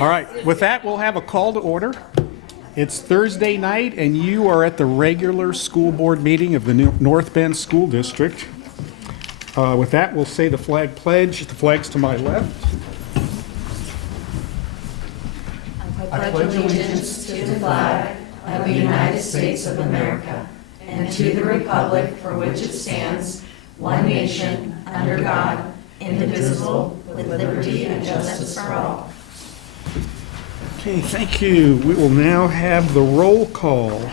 All right, with that, we'll have a call to order. It's Thursday night, and you are at the regular school board meeting of the North Bend School District. With that, we'll say the flag pledge. The flag's to my left. I pledge allegiance to the flag of the United States of America and to the republic for which it stands, one nation, under God, indivisible, with liberty and justice for all. Okay, thank you. We will now have the roll call.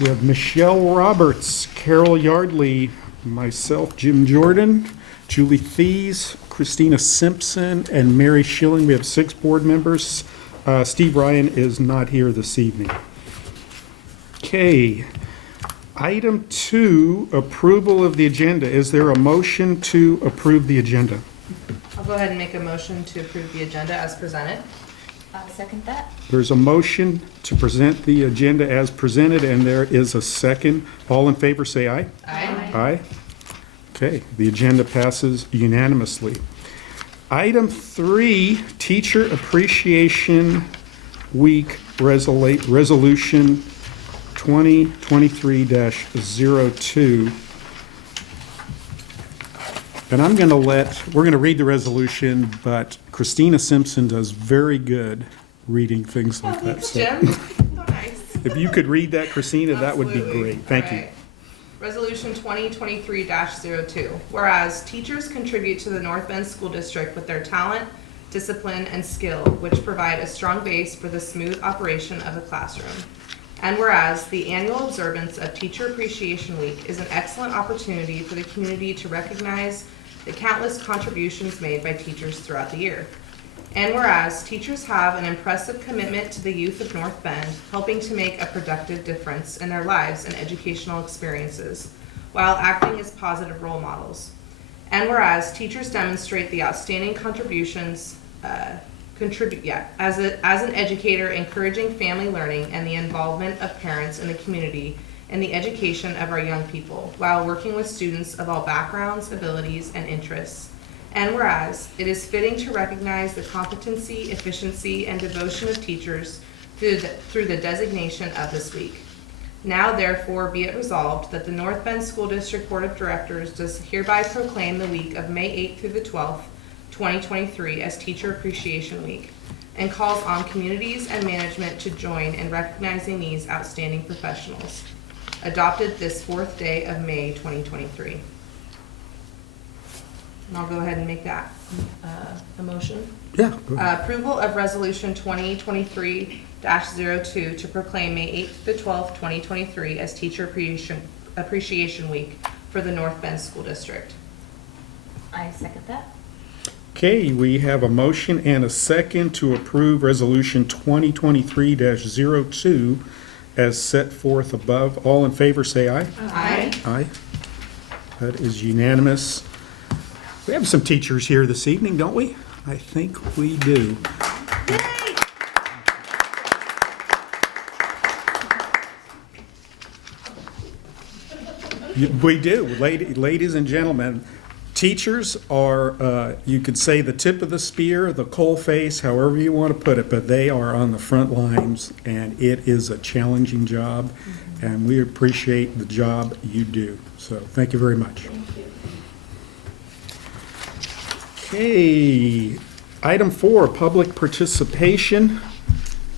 We have Michelle Roberts, Carol Yardley, myself, Jim Jordan, Julie Thies, Christina Simpson, and Mary Schilling. We have 6 board members. Steve Ryan is not here this evening. Okay. Item 2, approval of the agenda. Is there a motion to approve the agenda? I'll go ahead and make a motion to approve the agenda as presented. I'll second that. There's a motion to present the agenda as presented, and there is a second. All in favor, say aye. Aye. Aye. Okay, the agenda passes unanimously. Item 3, Teacher Appreciation Week Resolution 2023-02. And we're going to read the resolution, but Christina Simpson does very good reading things like that. Thanks, So Jim. So nice. if you could read that, Christina, that would be Absolutely. great. Thank All you. right. Resolution 2023-02. Whereas teachers contribute to the North Bend School District with their talent, discipline, and skill, which provide a strong base for the smooth operation of the classroom. And whereas the annual observance of Teacher Appreciation Week is an excellent opportunity for the community to recognize the countless contributions made by teachers throughout the year. And whereas teachers have an impressive commitment to the youth of North Bend, helping to make a productive difference in their lives and educational experiences, while acting as positive role models. And whereas teachers demonstrate the outstanding contributions, as an educator, encouraging family learning and the involvement of parents in the community in the education of our young people, while working with students of all backgrounds, abilities, and interests. And whereas it is fitting to recognize the competency, efficiency, and devotion of teachers through the designation of this week. Now therefore be it resolved that the North Bend School District Board of Directors does hereby proclaim the week of May 8th through the 12th, 2023 as Teacher Appreciation Week, and calls on communities and management to join in recognizing these outstanding professionals. Adopted this 4th day of May 2023. And I'll go ahead and make that a motion. Yeah. Go ahead. Approval of Resolution 2023-02 to proclaim May 8th to 12th, 2023 as Teacher Appreciation Week for the North Bend School District. I second that. Okay, we have a motion and a second to approve Resolution 2023-02 as set forth above. All in favor, say aye. Aye. Aye. That is unanimous. We have some teachers here this evening, don't we? I think we do. We do. Ladies and gentlemen, teachers are, you could say, the tip of the spear, the coal face, however you want to put it, but they are on the front lines, and it is a challenging job, and we appreciate the job you do. So thank you very much. Thank you. Okay, item 4, public participation.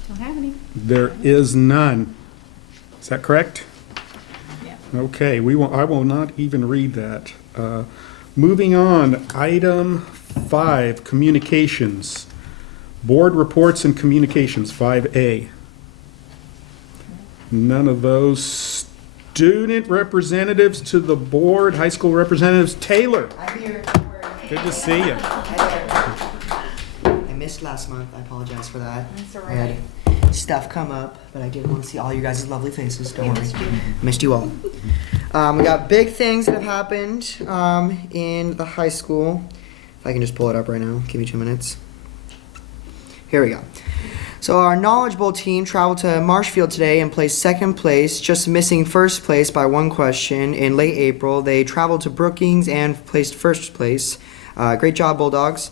Don't have any. There is none. Is that correct? Yeah. Okay, I will not even read that. Moving on, item 5, communications. Board reports and communications, 5A. None of those. Student representatives to the board, high school representatives, Taylor. I'm here. Good to see you. I missed last month. I apologize for that. That's all I had stuff come up, but I did want to see all you guys' lovely faces. Don't worry. Missed you all. We got big things that have happened in the high school. If I can just pull it up right now. Give me 2 minutes. Here we go. So our Knowledge Bowl team traveled to Marshfield today and placed second place, just missing first place by one question. In late April, they traveled to Brookings and placed first place. Great job, Bulldogs.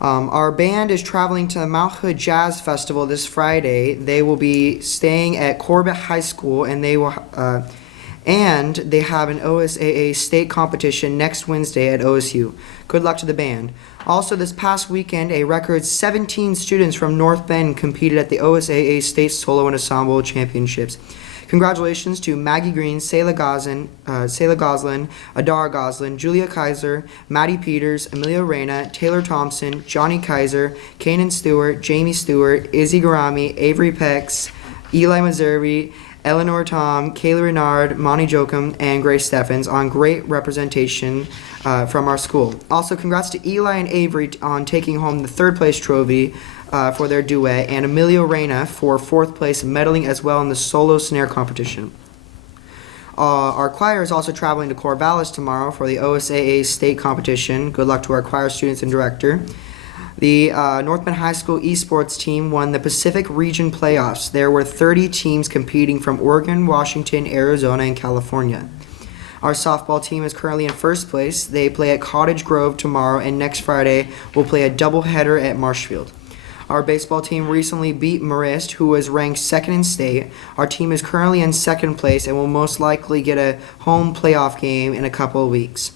Our band is traveling to the Mount Hood Jazz Festival this Friday. They will be staying at Corbett High School, and they have an OSAA state competition next Wednesday at OSU. Good luck to the band. Also, this past weekend, a record 17 students from North Bend competed at the OSAA State Solo and Ensemble Championships. Congratulations to Maggie Green, Sayla Goslin, Adara Goslin, Julia Kaiser, Maddie Peters, Amelia Reyna, Taylor Thompson, Johnny Kaiser, Kanan Stewart, Jamie Stewart, Izzy Garami, Avery Pex, Eli Missouri, Eleanor Tom, Kayla Renard, Monty Jokum, and Grace Steffens on great representation from our school. Also, congrats to Eli and Avery on taking home the third place trophy for their duet, and Emilio Reyna for fourth place, medaling as well in the solo snare competition. Our choir is also traveling to Corvallis tomorrow for the OSAA state competition. Good luck to our choir students and director. The North Bend High School esports team won the Pacific Region playoffs. There were 30 teams competing from Oregon, Washington, Arizona, and California. Our softball team is currently in first place. They play at Cottage Grove tomorrow, and next Friday we'll play a doubleheader at Marshfield. Our baseball team recently beat Marist, who was ranked second in state. Our team is currently in second place and will most likely get a home playoff game in a couple of weeks.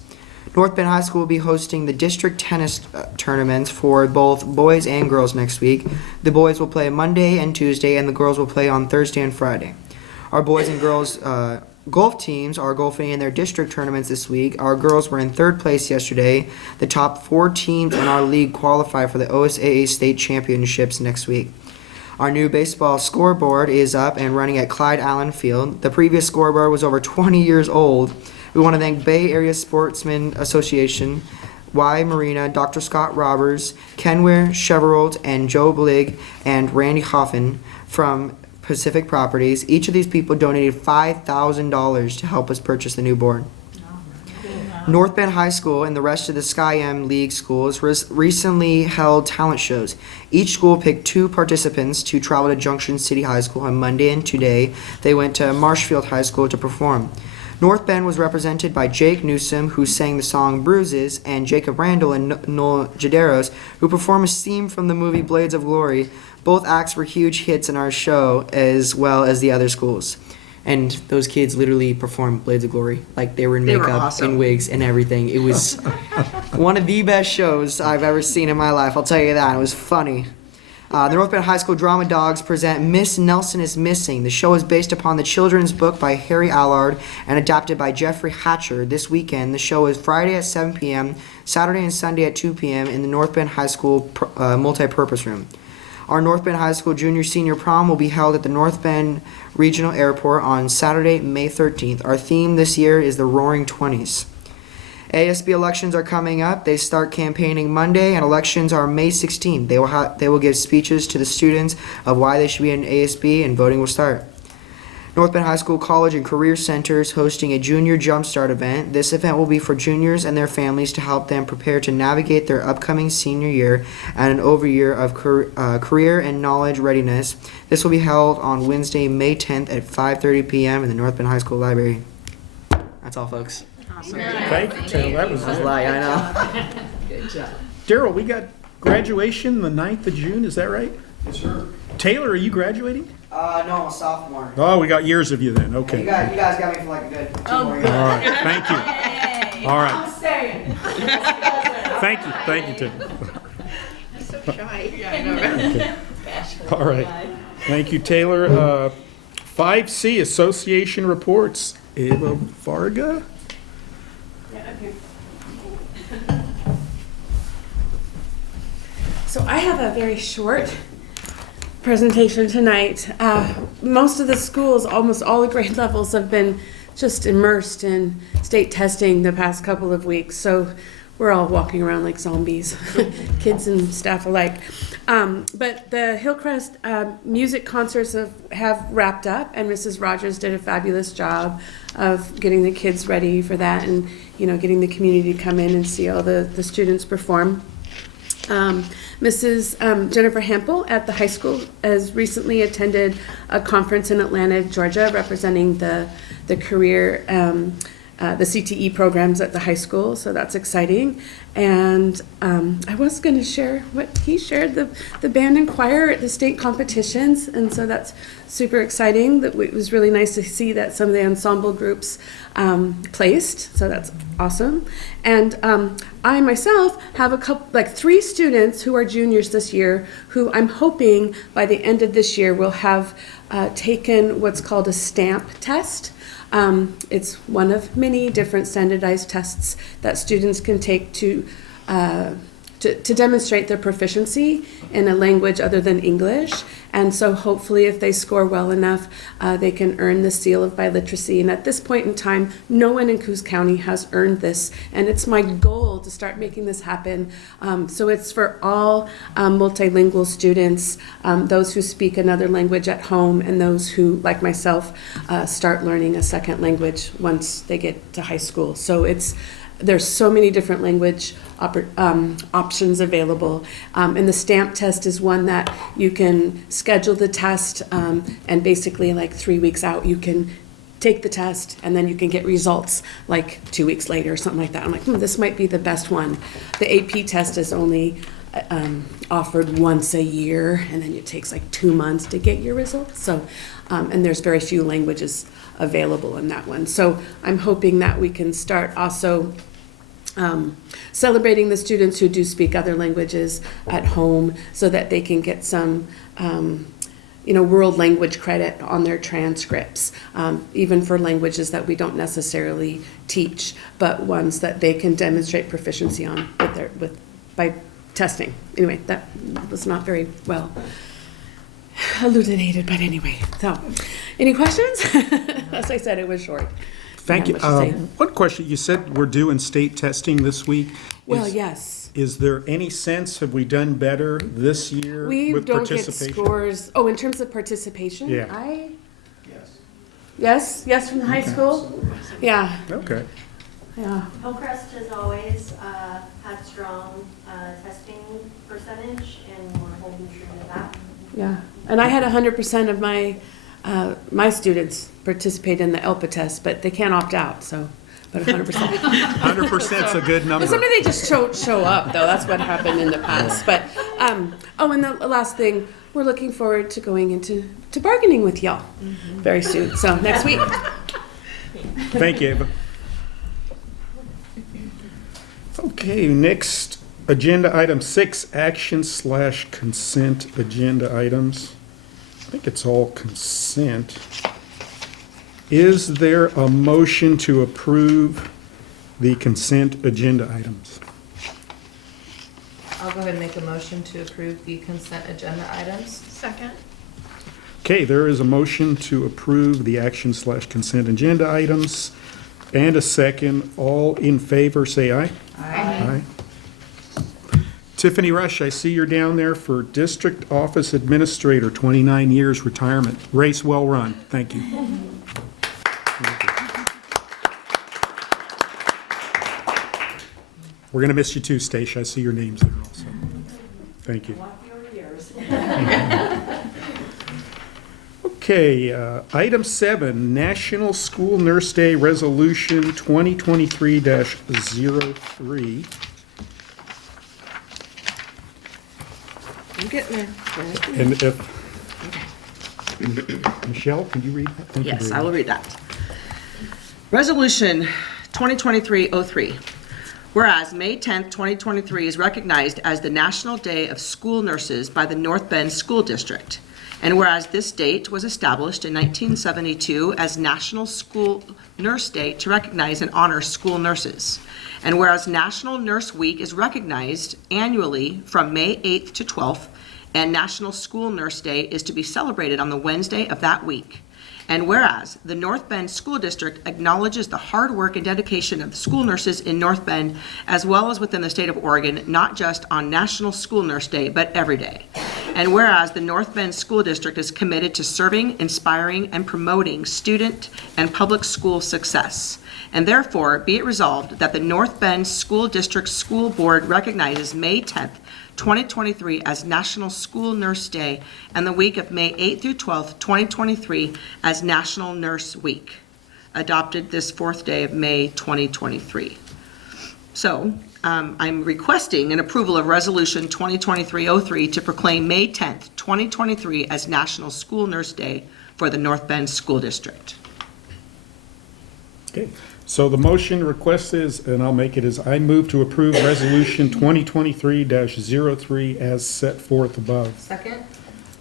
North Bend High School will be hosting the district tennis tournaments for both boys and girls next week. The boys will play Monday and Tuesday, and the girls will play on Thursday and Friday. Our boys and girls golf teams are golfing in their district tournaments this week. Our girls were in third place yesterday. The top 4 teams in our league qualify for the OSAA state championships next week. Our new baseball scoreboard is up and running at Clyde Allen Field. The previous scoreboard was over 20 years old. We want to thank Bay Area Sportsman Association, Y Marina, Dr. Scott Roberts, Kenware, Chevrolet, and Joe Blig, and Randy Hoffman from Pacific Properties. Each of these people donated $5,000 to help us purchase the new board. North Bend High School and the rest of the Sky-M League schools recently held talent shows. Each school picked 2 participants to travel to Junction City High School on Monday, and today they went to Marshfield High School to perform. North Bend was represented by Jake Newsom, who sang the song Bruises, and Jacob Randall and Noel Jaderos, who performed a theme from the movie Blades of Glory. Both acts were huge hits in our show, as well as the other schools. And those kids literally performed Blades of Glory. Like, they were in makeup, awesome. in wigs, and everything. It was one of the best shows I've ever seen in my life, I'll tell you that. It was funny. The North Bend High School Drama Dogs present Miss Nelson is Missing. The show is based upon the children's book by Harry Allard and adapted by Jeffrey Hatcher this weekend. The show is Friday at 7 p.m., Saturday and Sunday at 2 p.m. in the North Bend High School multi-purpose room. Our North Bend High School Junior-Senior Prom will be held at the North Bend Regional Airport on Saturday, May 13th. Our theme this year is the Roaring Twenties. ASB elections are coming up. They start campaigning Monday, and elections are May 16th. They will give speeches to the students of why they should be in ASB, and voting will start. North Bend High School College and Career Center is hosting a Junior Jumpstart event. This event will be for juniors and their families to help them prepare to navigate their upcoming senior year and an overyear of career and knowledge readiness. This will be held on Wednesday, May 10th at 5:30 p.m. in the North Bend High School Library. That's all, folks. Thank you, Taylor. That was That's a good. lie, I know. Good job. Daryl, we got graduation the 9th of June, is that right? Yes, sir. Taylor, are you graduating? No, I'm a sophomore. Oh, we got years of you then, You okay. guys got me for like a good 2 more years. All right, thank you. All right. Thank you, Taylor. Yeah, I know, right? All right. Thank you, Taylor. 5C, Association Reports. Eva Varga? So I have a very short presentation tonight. Most of the schools, almost all the grade levels, have been just immersed in state testing the past couple of weeks. So we're all walking around like zombies, kids and staff alike. But the Hillcrest music concerts have wrapped up, and Mrs. Rogers did a fabulous job of getting the kids ready for that, and getting the community to come in and see all the students perform. Mrs. Jennifer Hempel at the high school has recently attended a conference in Atlanta, Georgia, representing the career the CTE programs at the high school, so that's exciting. And I was going to share what he shared, the band and choir at the state competitions, and so that's super exciting. It was really nice to see that some of the ensemble groups placed, so that's awesome. And I myself have three students who are juniors this year who I'm hoping by the end of this year will have taken what's called a STAMP test. It's one of many different standardized tests that students can take to demonstrate their proficiency in a language other than English. And so hopefully if they score well enough, they can earn the seal of biliteracy. And at this point in time, no one in Coos County has earned this. And it's my goal to start making this happen. So it's for all multilingual students, those who speak another language at home, and those who, like myself, start learning a second language once they get to high school. So there's so many different language options available. And the STAMP test is one that you can schedule the test, and basically like 3 weeks out, you can take the test and then you can get results like 2 weeks later or something like that. I'm like, this might be the best one. The AP test is only offered once a year, and then it takes like 2 months to get your results. So, and there's very few languages available in that one. So I'm hoping that we can start also celebrating the students who do speak other languages at home, so that they can get some world language credit on their transcripts, even for languages that we don't necessarily teach, but ones that they can demonstrate proficiency on by testing. Anyway, that was not very well elucidated, but anyway. So, any questions? As I said, it was short. Thank you. Not much to say. One question, you said we're doing state testing this week. Well, yes. Is there any sense, have we done better this year We with don't get participation? scores. Oh, in terms of participation? Yeah. Yes, from the high school? Yeah, Okay. yeah. Hillcrest has always had strong testing percentage, and we're holding true to that. Yeah, and I had 100% of my students participate in the ELPA test, but they can't opt out, so, but 100%. 100%'s a good number. Sometimes they just show up, though, that's what happened in the past, but, and the last thing, we're looking forward to going into bargaining with y'all very soon, so next week. Thank you, Ava. Okay, next, agenda item 6, action/consent agenda items. I think it's all consent. Is there a motion to approve the consent agenda items? I'll go ahead and make a motion to approve the consent agenda items. Second. Okay, there is a motion to approve the action/consent agenda items and a second. All in favor, say aye. Aye. Tiffany Rush, I see you're down there for District Office Administrator, 29 years retirement. Race well run. Thank you. We're going to miss you too, Stacia. I see your names there also. Thank you. Okay, item 7, National School Nurse Day Resolution 2023-03. I'm getting there. And if, Michelle, can you read that? Thank you Yes, very I will much. read that. Resolution 2023-03. Whereas May 10th, 2023 is recognized as the National Day of School Nurses by the North Bend School District. And whereas this date was established in 1972 as National School Nurse Day to recognize and honor school nurses. And whereas National Nurse Week is recognized annually from May 8th to 12th, and National School Nurse Day is to be celebrated on the Wednesday of that week. And whereas the North Bend School District acknowledges the hard work and dedication of the school nurses in North Bend, as well as within the state of Oregon, not just on National School Nurse Day, but every day. And whereas the North Bend School District is committed to serving, inspiring, and promoting student and public school success. And therefore, be it resolved that the North Bend School District School Board recognizes May 10th, 2023 as National School Nurse Day and the week of May 8th through 12th, 2023 as National Nurse Week. adopted this 4th day of May 2023. So I'm requesting an approval of Resolution 2023-03 to proclaim May 10th, 2023 as National School Nurse Day for the North Bend School District. Okay, so the motion request is, and I'll make it as, I move to approve Resolution 2023-03 as set forth above. Second?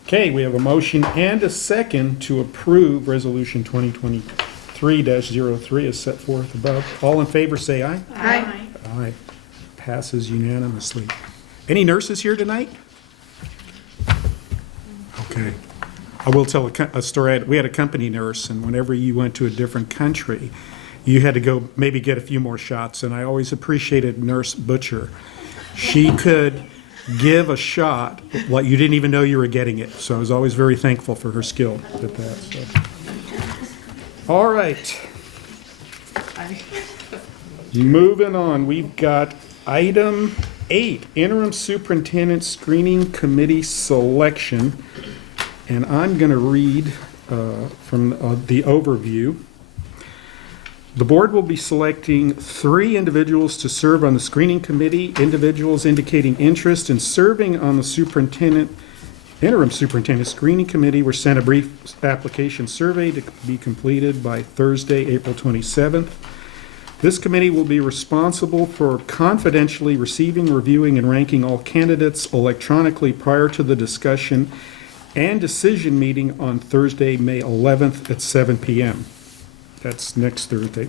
Okay, we have a motion and a second to approve Resolution 2023-03 as set forth above. All in favor, say aye. Aye. Aye. Passes unanimously. Any nurses here tonight? Okay. I will tell a story. We had a company nurse, and whenever you went to a different country, you had to go maybe get a few more shots, and I always appreciated Nurse Butcher. She could give a shot like you didn't even know you were getting it, so I was always very thankful for her skill at that. So. All right. Moving on, we've got item 8, interim superintendent screening committee selection. And I'm going to read from the overview. The board will be selecting 3 individuals to serve on the screening committee. Individuals indicating interest in serving on the interim superintendent screening committee were sent a brief application survey to be completed by Thursday, April 27th. This committee will be responsible for confidentially receiving, reviewing, and ranking all candidates electronically prior to the discussion and decision meeting on Thursday, May 11th at 7 p.m. That's next Thursday.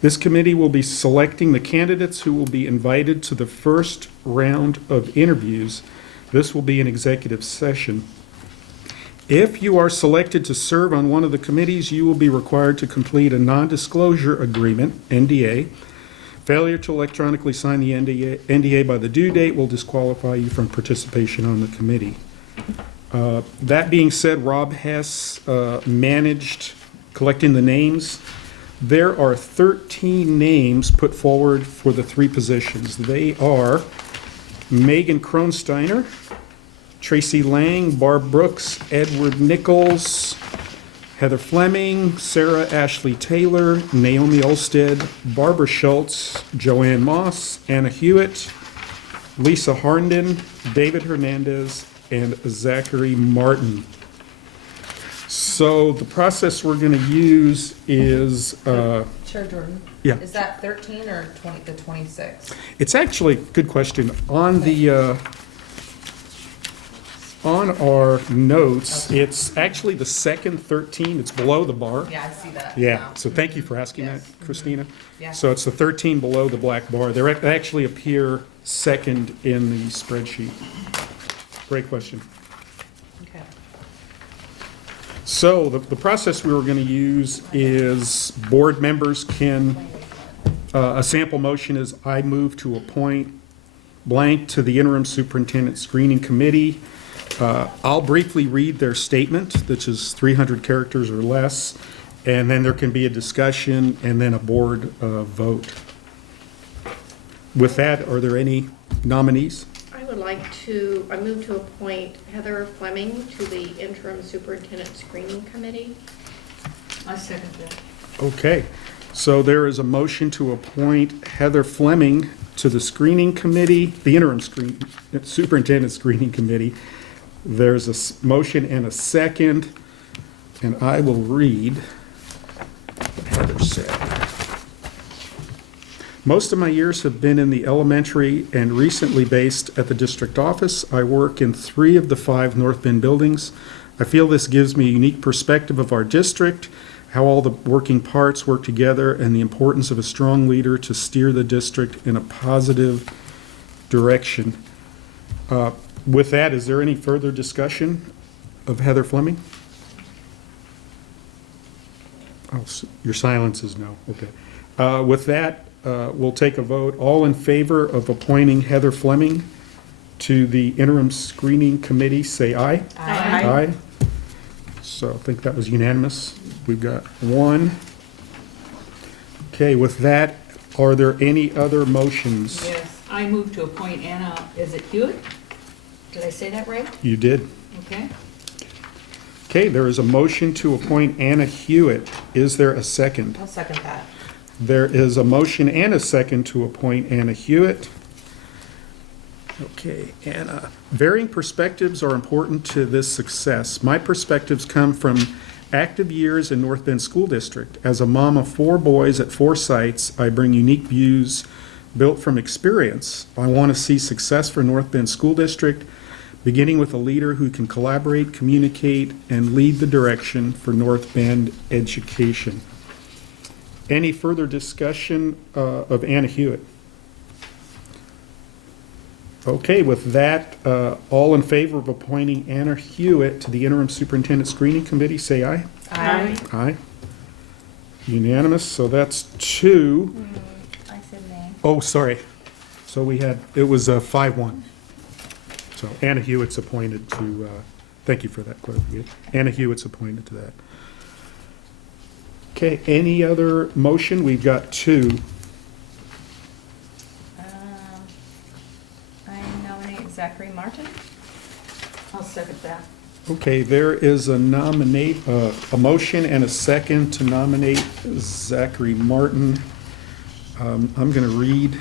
This committee will be selecting the candidates who will be invited to the first round of interviews. This will be an executive session. If you are selected to serve on one of the committees, you will be required to complete a non-disclosure agreement, NDA. Failure to electronically sign the NDA by the due date will disqualify you from participation on the committee. That being said, Rob has managed collecting the names. There are 13 names put forward for the 3 positions. They are Megan Kronsteiner, Tracy Lang, Barb Brooks, Edward Nichols, Heather Fleming, Sarah Ashley Taylor, Naomi Olsted, Barbara Schultz, Joanne Moss, Anna Hewitt, Lisa Harnden, David Hernandez, and Zachary Martin. So the process we're going to use is, Chair Jordan? Yeah. Is that 13 or the 26? it's actually, good question, on the, on our notes, it's actually the second 13, it's below the bar. Yeah, I see that. Yeah, now. so thank you for asking that, Yes. Christina. Yeah. So it's the 13 below the black bar. They actually appear second in the spreadsheet. Great question. Okay. So the process we were going to use is board members can, a sample motion is I move to appoint blank to the interim superintendent screening committee. I'll briefly read their statement, which is 300 characters or less, and then there can be a discussion and then a board vote. With that, are there any nominees? I move to appoint Heather Fleming to the interim superintendent screening committee. I second that. Okay, so there is a motion to appoint Heather Fleming to the screening committee, the interim superintendent screening committee. There's a motion and a second, and I will read what Heather said. Most of my years have been in the elementary and recently based at the district office. I work in 3 of the 5 North Bend buildings. I feel this gives me a unique perspective of our district, how all the working parts work together, and the importance of a strong leader to steer the district in a positive direction. With that, is there any further discussion of Heather Fleming? Oh, your silence is no. Okay. With that, we'll take a vote. All in favor of appointing Heather Fleming to the interim screening committee, say aye. Aye. Aye. So I think that was unanimous. We've got 1. Okay, with that, are there any other motions? Yes, I move to appoint Anna, is it Hewitt? Did I say that right? You did. Okay. Okay, there is a motion to appoint Anna Hewitt. Is there a second? I'll second that. There is a motion and a second to appoint Anna Hewitt. Okay, Anna. Varying perspectives are important to this success. My perspectives come from active years in North Bend School District. As a mom of 4 boys at 4 sites, I bring unique views built from experience. I want to see success for North Bend School District, beginning with a leader who can collaborate, communicate, and lead the direction for North Bend education. Any further discussion of Anna Hewitt? Okay, with that, all in favor of appointing Anna Hewitt to the Interim Superintendent Screening Committee, say aye. Aye. Aye. Unanimous, so that's 2. I said nay. Oh, sorry. So we had, it was 5-1. So Anna Hewitt's appointed to, thank you for that clarification. Anna Hewitt's appointed to that. Okay, any other motion? We've got 2. I nominate Zachary Martin. I'll second that. Okay, there is a motion and a second to nominate Zachary Martin. I'm going to read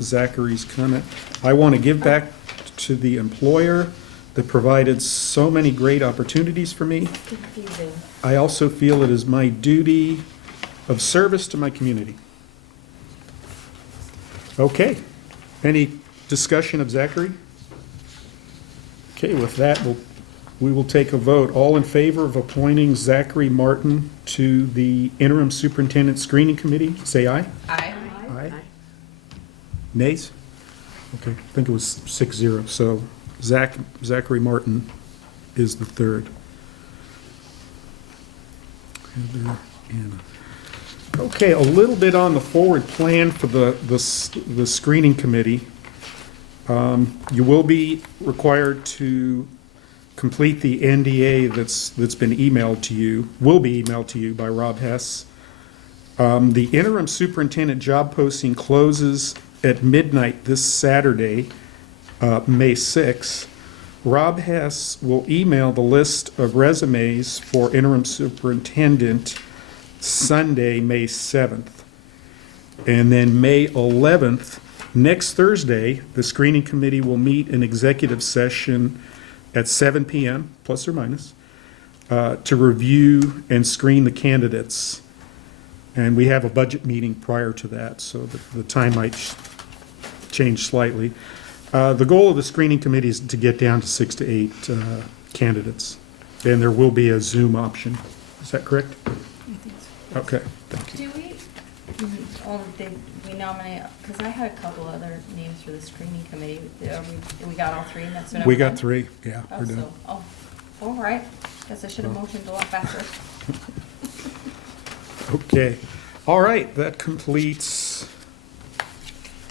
Zachary's comment. I want to give back to the employer that provided so many great opportunities for me. Confusing. I also feel it is my duty of service to my community. Okay, any discussion of Zachary? Okay, with that, we will take a vote. All in favor of appointing Zachary Martin to the Interim Superintendent Screening Committee, say aye. Aye. Aye. Nays? Okay, I think it was 6-0, so Zachary Martin is the third. Heather, Anna. Okay, a little bit on the forward plan for the screening committee. You will be required to complete the NDA that's been emailed to you, will be emailed to you by Rob Hess. The interim superintendent job posting closes at midnight this Saturday, May 6th. Rob Hess will email the list of resumes for interim superintendent Sunday, May 7th. And then May 11th, next Thursday, the screening committee will meet in executive session at 7 p.m., plus or minus, to review and screen the candidates. And we have a budget meeting prior to that, so the time might change slightly. The goal of the screening committee is to get down to 6 to 8 candidates, and there will be a Zoom option. Is that correct? Okay, thank you. Do we, we nominate, because I had a couple other names for the screening committee. We got all 3 and that's what We got 3, yeah, Oh, we're done. so, all right. Guess I should have motioned a lot faster. Okay, all right, that completes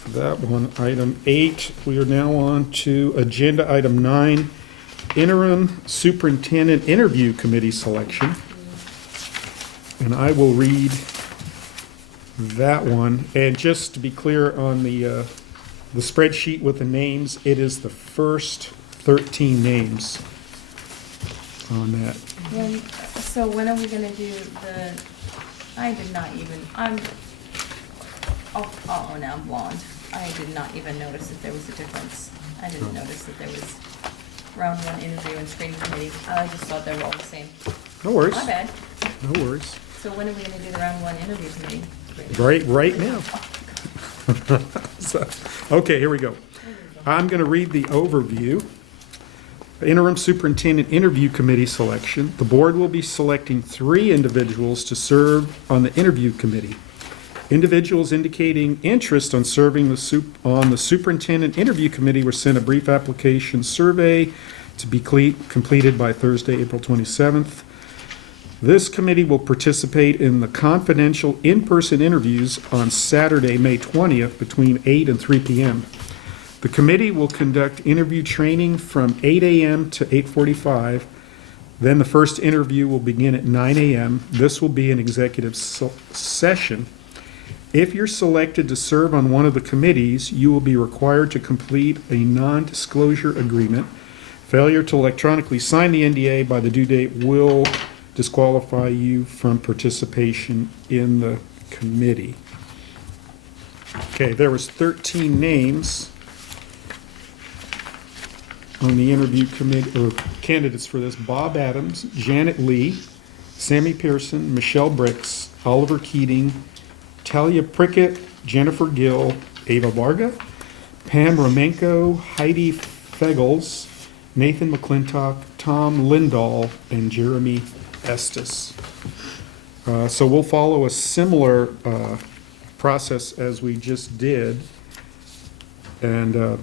that one. Item 8, we are now on to agenda item 9, interim superintendent interview committee selection. And I will read that one. And just to be clear on the spreadsheet with the names, it is the first 13 names on that. So when are we gonna do I did not even, oh, now I'm blonde. I did not even notice that there was a difference. I didn't notice that there was round 1 interview and screening committee. I just thought they were all the same. No worries, My bad. no worries. So when are we gonna do the round 1 interview committee? Right now. So, okay, here we go. I'm going to read the overview. Interim Superintendent Interview Committee selection. The board will be selecting 3 individuals to serve on the interview committee. Individuals indicating interest on serving on the Superintendent Interview Committee were sent a brief application survey to be completed by Thursday, April 27th. This committee will participate in the confidential in-person interviews on Saturday, May 20th between 8 and 3 p.m. The committee will conduct interview training from 8 a.m. to 8:45. Then the first interview will begin at 9 a.m. This will be an executive session. If you're selected to serve on one of the committees, you will be required to complete a non-disclosure agreement Failure to electronically sign the NDA by the due date will disqualify you from participation in the committee. Okay, there was 13 names on the interview committee, or candidates for this. Bob Adams, Janet Lee, Sammy Pearson, Michelle Bricks, Oliver Keating, Talia Prickett, Jennifer Gill, Ava Varga, Pam Romenko, Heidi Fegels, Nathan McClintock, Tom Lindahl, and Jeremy Estes. So we'll follow a similar process as we just did. And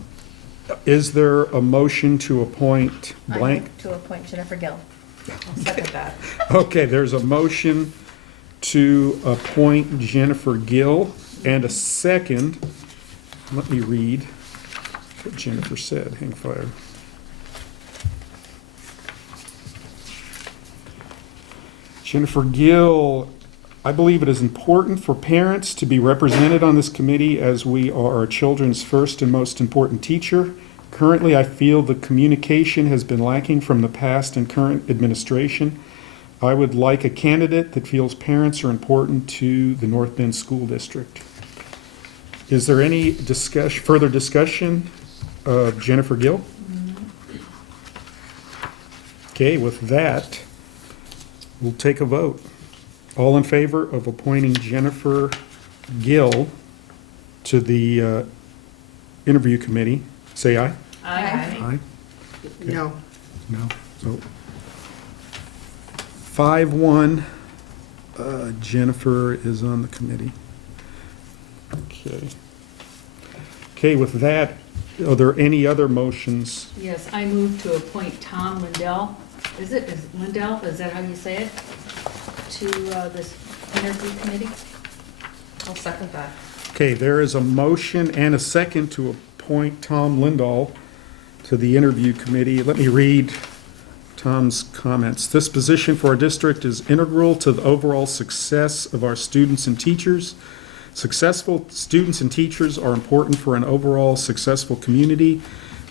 is there a motion to appoint blank? To appoint Jennifer Gill. I'll second that. Okay, there's a motion to appoint Jennifer Gill and a second. Let me read what Jennifer said. Hang fire. Jennifer Gill, I believe it is important for parents to be represented on this committee as we are our children's first and most important teacher. Currently, I feel the communication has been lacking from the past and current administration. I would like a candidate that feels parents are important to the North Bend School District. Is there any further discussion of Jennifer Gill? Okay, with that, we'll take a vote. All in favor of appointing Jennifer Gill to the interview committee, say aye. Aye. No. No. So 5-1, Jennifer is on the committee. Okay. Okay, with that, are there any other motions? Yes, I move to appoint Tom Lindell. Is Lindell, is that how you say it? To this interview committee? I'll second that. Okay, there is a motion and a second to appoint Tom Lindahl to the interview committee. Let me read Tom's comments. This position for our district is integral to the overall success of our students and teachers. Successful students and teachers are important for an overall successful community.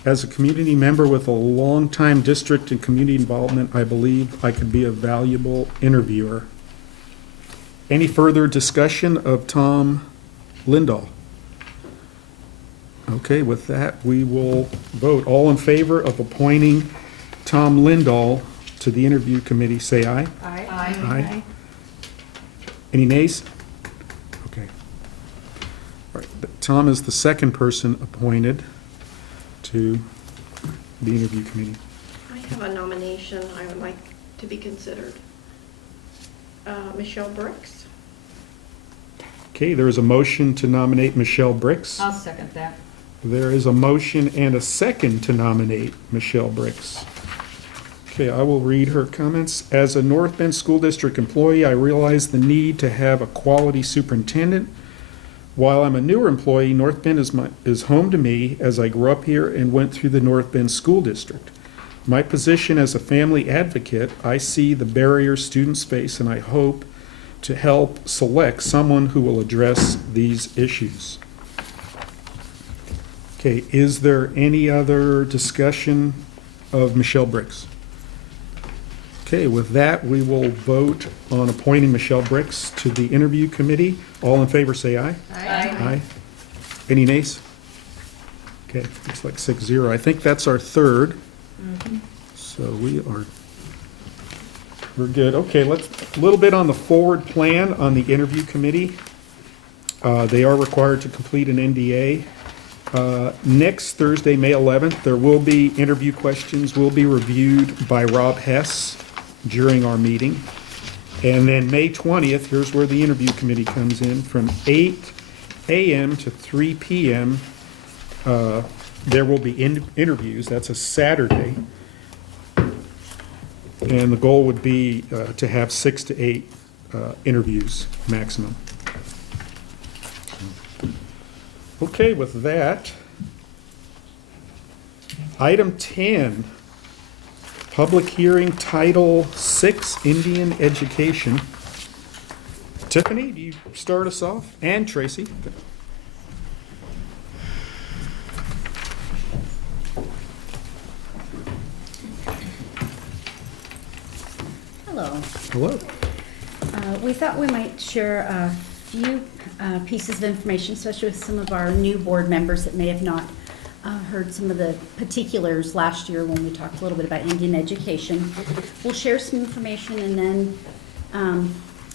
As a community member with a long-time district and community involvement, I believe I could be a valuable interviewer. Any further discussion of Tom Lindahl? Okay, with that, we will vote. All in favor of appointing Tom Lindahl to the interview committee, say aye. Aye. Aye. Any nays? Okay. All right, but Tom is the second person appointed to the interview committee. I have a nomination I would like to be considered. Michelle Bricks. Okay, there is a motion to nominate Michelle Bricks. I'll second that. There is a motion and a second to nominate Michelle Bricks. Okay, I will read her comments. As a North Bend School District employee, I realize the need to have a quality superintendent. While I'm a newer employee, North Bend is home to me as I grew up here and went through the North Bend School District. My position as a family advocate, I see the barriers students face, and I hope to help select someone who will address these issues. Okay, is there any other discussion of Michelle Bricks? Okay, with that, we will vote on appointing Michelle Bricks to the interview committee. All in favor, say aye. Aye. Any nays? Okay, looks like 6-0. I think that's our third. So we're good. Okay, a little bit on the forward plan on the interview committee. They are required to complete an NDA. Next Thursday, May 11th, there will be interview questions will be reviewed by Rob Hess during our meeting. And then May 20th, here's where the interview committee comes in, from 8 a.m. to 3 p.m. There will be interviews. That's a Saturday. And the goal would be to have 6 to 8 interviews maximum. Okay, with that, item 10, public hearing Title VI Indian Education. Tiffany, do you start us off? And Tracy. Hello. Hello. We thought we might share a few pieces of information, especially with some of our new board members that may have not heard some of the particulars last year when we talked a little bit about Indian education. We'll share some information, and then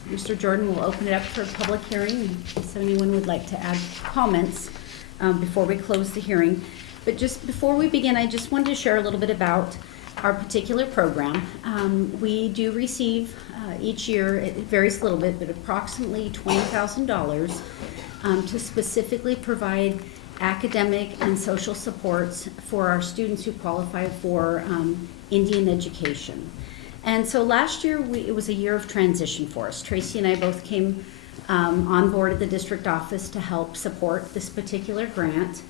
Mr. Jordan will open it up for a public hearing, so anyone would like to add comments before we close the hearing. But just before we begin, I just wanted to share a little bit about our particular program. We do receive each year, it varies a little bit, but approximately $20,000 to specifically provide academic and social supports for our students who qualify for Indian education. And so last year, it was a year of transition for us. Tracy and I both came on board at the district office to help support this particular grant.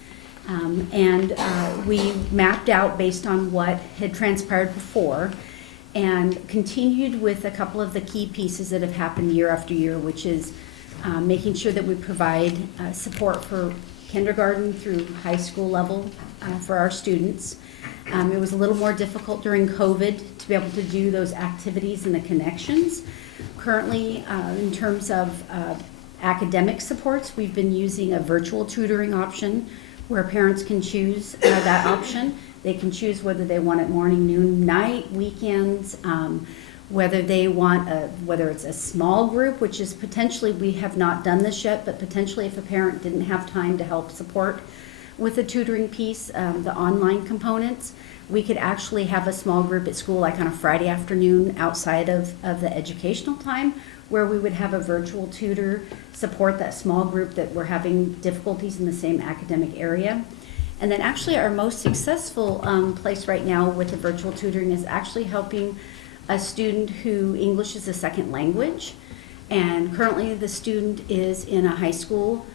We mapped out based on what had transpired before and continued with a couple of the key pieces that have happened year after year, which is making sure that we provide support for kindergarten through high school level for our students. It was a little more difficult during COVID to be able to do those activities and the connections. Currently, in terms of academic supports, we've been using a virtual tutoring option where parents can choose that option. They can choose whether they want it morning, noon, night, weekends, whether they want whether it's a small group, which is potentially, we have not done this yet, but potentially if a parent didn't have time to help support with the tutoring piece, the online components, we could actually have a small group at school, like on a Friday afternoon outside of the educational time, where we would have a virtual tutor support that small group that were having difficulties in the same academic area. And then actually our most successful place right now with the virtual tutoring is actually helping a student who English is a second language. And currently the student is in a high school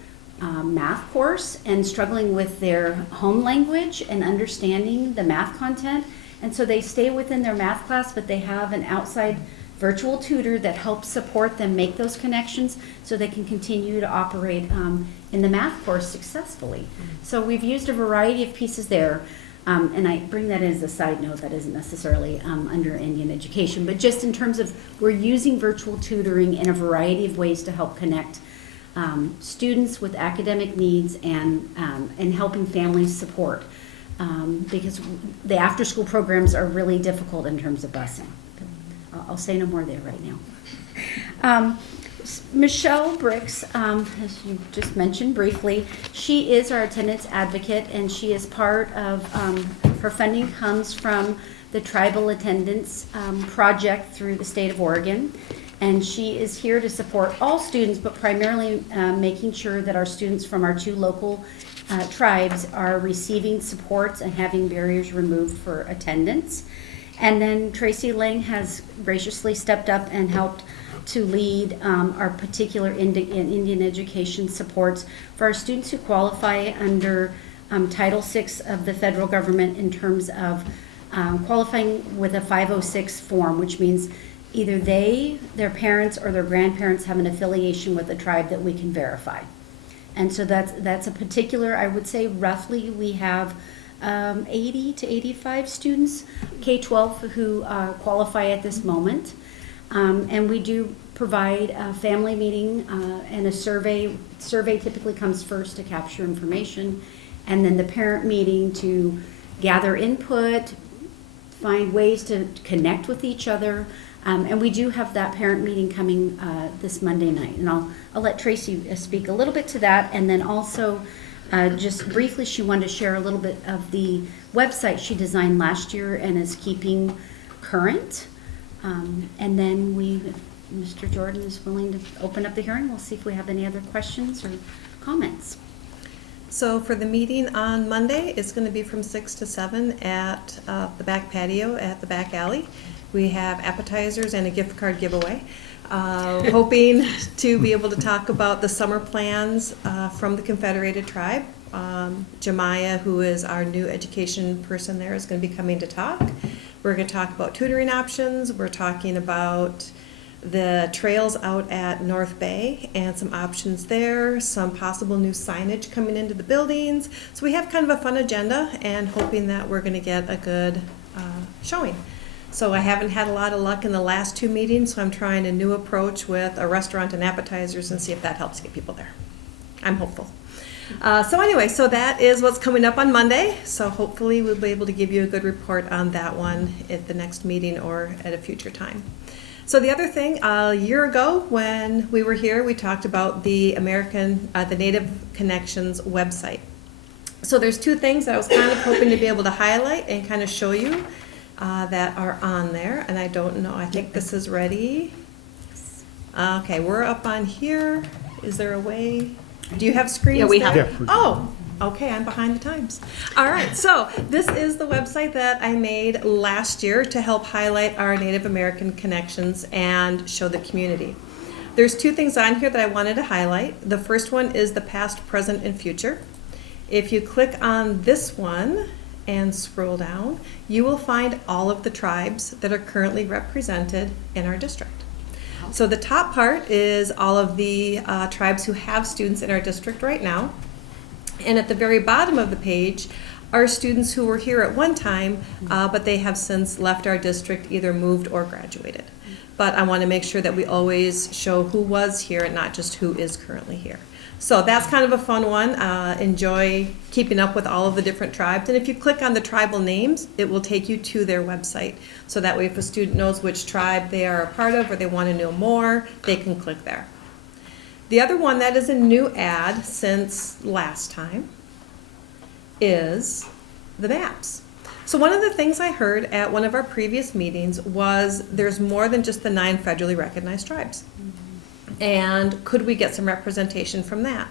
math course and struggling with their home language and understanding the math content. And so they stay within their math class, but they have an outside virtual tutor that helps support them make those connections so they can continue to operate in the math course successfully. So we've used a variety of pieces there. And I bring that as a side note, that isn't necessarily under Indian education, but just in terms of we're using virtual tutoring in a variety of ways to help connect students with academic needs and helping families support. Because the after-school programs are really difficult in terms of busing. I'll say no more there right now. Michelle Bricks, as you just mentioned briefly, she is our attendance advocate, and she is part of, her funding comes from the Tribal Attendance Project through the state of Oregon. And she is here to support all students, but primarily making sure that our students from our two local tribes are receiving supports and having barriers removed for attendance. And then Tracy Lang has graciously stepped up and helped to lead our particular Indian education supports for our students who qualify under Title VI of the federal government in terms of qualifying with a 506 form, which means either they, their parents, or their grandparents have an affiliation with the tribe that we can verify. And so that's a particular, I would say roughly we have 80 to 85 students, K-12, who qualify at this moment. And we do provide a family meeting and a survey. Survey typically comes first to capture information, and then the parent meeting to gather input, find ways to connect with each other. And we do have that parent meeting coming this Monday night. And I'll let Tracy speak a little bit to that, and then also just briefly, she wanted to share a little bit of the website she designed last year and is keeping current. And then if Mr. Jordan is willing to open up the hearing, we'll see if we have any other questions or comments. So for the meeting on Monday, it's going to be from 6 to 7 at the back patio at the back alley. We have appetizers and a gift card giveaway. Hoping to be able to talk about the summer plans from the Confederated Tribe. Jemiah, who is our new education person there, is going to be coming to talk. We're going to talk about tutoring options. We're talking about the trails out at North Bay and some options there, some possible new signage coming into the buildings. So we have kind of a fun agenda and hoping that we're going to get a good showing. So I haven't had a lot of luck in the last 2 meetings, so I'm trying a new approach with a restaurant and appetizers and see if that helps get people there. I'm hopeful. So anyway, so that is what's coming up on Monday. So hopefully we'll be able to give you a good report on that one at the next meeting or at a future time. So the other thing, a year ago when we were here, we talked about the the Native Connections website. So there's 2 things that I was kind of hoping to be able to highlight and kind of show you that are on there. And I don't know, I think this is ready. Okay, we're up on here. Is there a way? Do you have screens? Yeah, we there? have it. Oh, okay, I'm behind the times. All right, so this is the website that I made last year to help highlight our Native American connections and show the community. There's 2 things on here that I wanted to highlight. The first one is the past, present, and future. If you click on this one and scroll down, you will find all of the tribes that are currently represented in our district. So the top part is all of the tribes who have students in our district right now. And at the very bottom of the page are students who were here at one time, but they have since left our district, either moved or graduated. But I want to make sure that we always show who was here and not just who is currently here. So that's kind of a fun one. Enjoy keeping up with all of the different tribes. And if you click on the tribal names, it will take you to their website. So that way if a student knows which tribe they are a part of or they want to know more, they can click there. The other one that is a new ad since last time is the maps. So one of the things I heard at one of our previous meetings was there's more than just the 9 federally recognized tribes. And could we get some representation from that?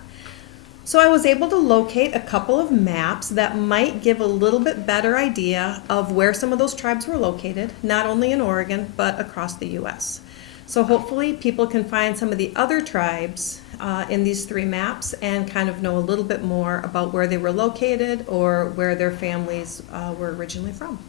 So I was able to locate a couple of maps that might give a little bit better idea of where some of those tribes were located, not only in Oregon, but across the US. So hopefully people can find some of the other tribes in these 3 maps and kind of know a little bit more about where they were located or where their families were originally from.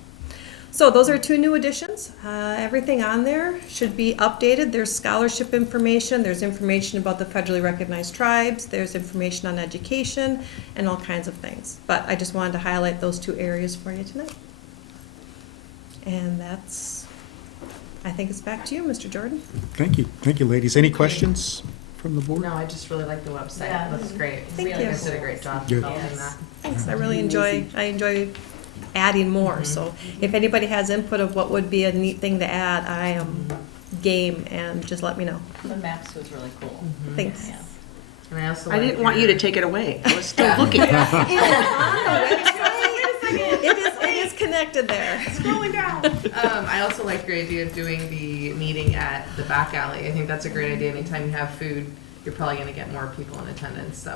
So those are 2 new additions. Everything on there should be updated. There's scholarship information, there's information about the federally recognized tribes, there's information on education, and all kinds of things. But I just wanted to highlight those 2 areas for you tonight. And that's, I think it's back to you, Mr. Jordan. Thank you. Thank you, ladies. Any questions from the board? No, I just really like the website. Yeah. It looks great. Thank You you. guys did a great job Good. developing that. Thanks, I really enjoy adding more. So if anybody has input of what would be a neat thing to add, I am game, and just let me know. The maps was really cool. Thanks. Yeah. And I also I like didn't want you to take it away. I was still looking. It is connected there. scrolling down. I also like your idea of doing the meeting at the back alley. I think that's a great idea. Anytime you have food, you're probably going to get more people in attendance. So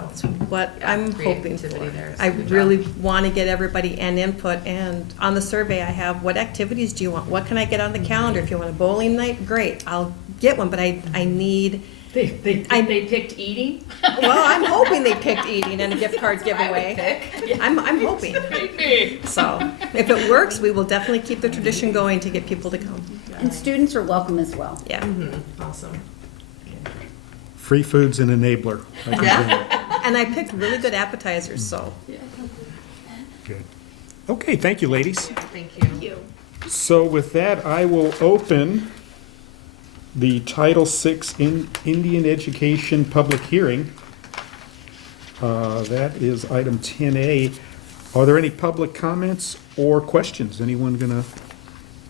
What Yeah, I'm hoping creativity for. there, so I good job. really want to get everybody and input, and on the survey I have, what activities do you want? What can I get on the calendar? If you want a bowling night, great, I'll get one, but I need, They picked eating? well, I'm hoping they picked eating and a gift card giveaway. I'm hoping. So, if it works, we will definitely keep the tradition going to get people to come. And students are welcome as well. Yeah. awesome. Free food's an enabler. I can Yeah. bring it. And I picked really good appetizers, so. Good. Okay, thank you, ladies. Thank you. So with that, I will open the Title VI Indian Education Public Hearing. That is item 10A. Are there any public comments or questions? Anyone gonna